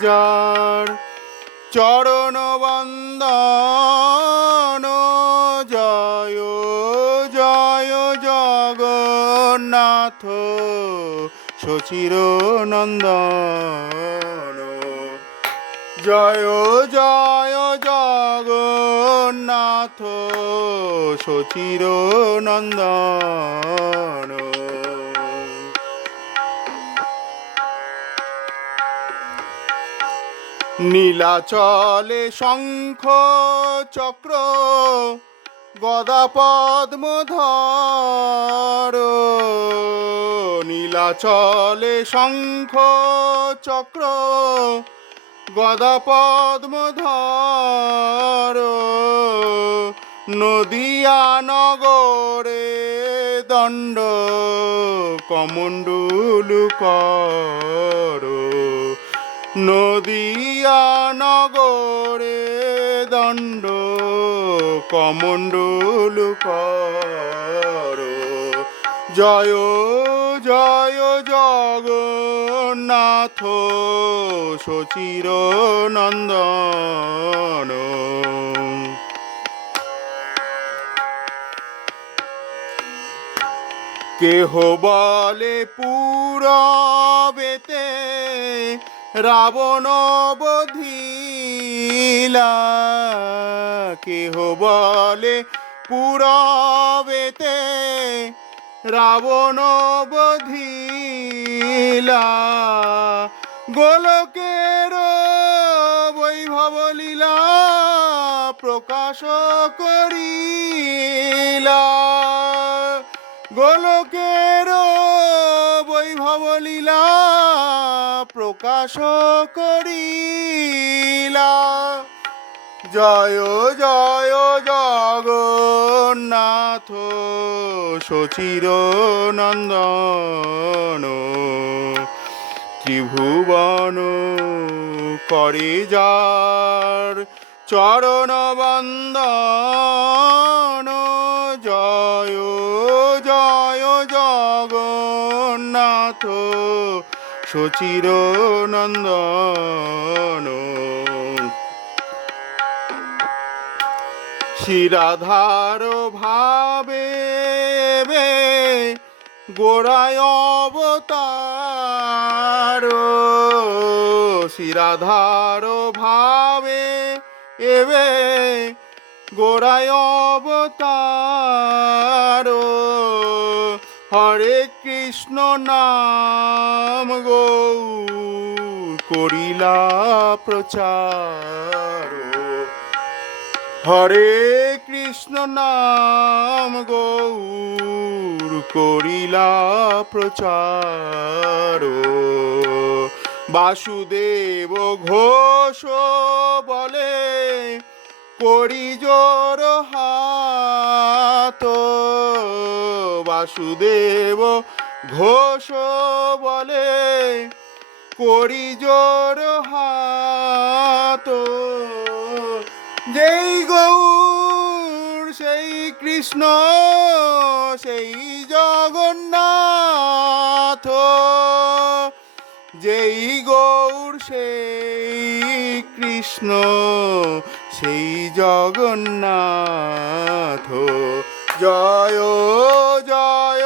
যার চরণ বন্দন জয় জয় জগন্নাথ সচির নন্দন জয় জয় জগন্নাথ সচির নন্দন নীলাচলে শঙ্খ চক্র গদা পদ্মধর। নীলাচলে শঙ্খ চক্র গদা পদ্মধর। নদিয়া নগরে দণ্ড কমণ্ডুলু কর। নদিয়া নগরে দণ্ড কমণ্ডলু কর। জয় জয় জগন্নাথ সচির নন্দন। কেহ বলে পুরবেতে রাবণ বধিলা কেহ বলে পুরবেতে রাবণ বধিলা গোলকের বৈভব লীলা প্রকাশ করিলা। গোলকের প্রকাশ করিলা। জয় জয়, জগন্নাথ সচির নন্দন ত্রিভুবন করে যার চরণ বন্দন। জয় জয়, জগন্নাথ সচির নন্দন শিরাধার ভাবে গোড়ায় অবতার। শিরাধার ভাবে এবে গোড়ায় অবতার। হরে কৃষ্ণ নাম গৌ, করিলা প্রচার। হরে কৃষ্ণ নাম গৌর করিলা প্রচার। বাসুদেব ঘোষ বলে, করি জোর হাত। বাসুদেব ঘোষ বলে করি জোর হাত। যেই গৌর, সেই কৃষ্ণ, সেই জগন্নাথ। যেই গৌর, সেই কৃষ্ণ, সেই জগন্নাথ। জয় জয়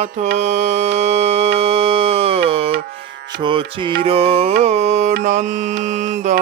নাথ সচির নন্দন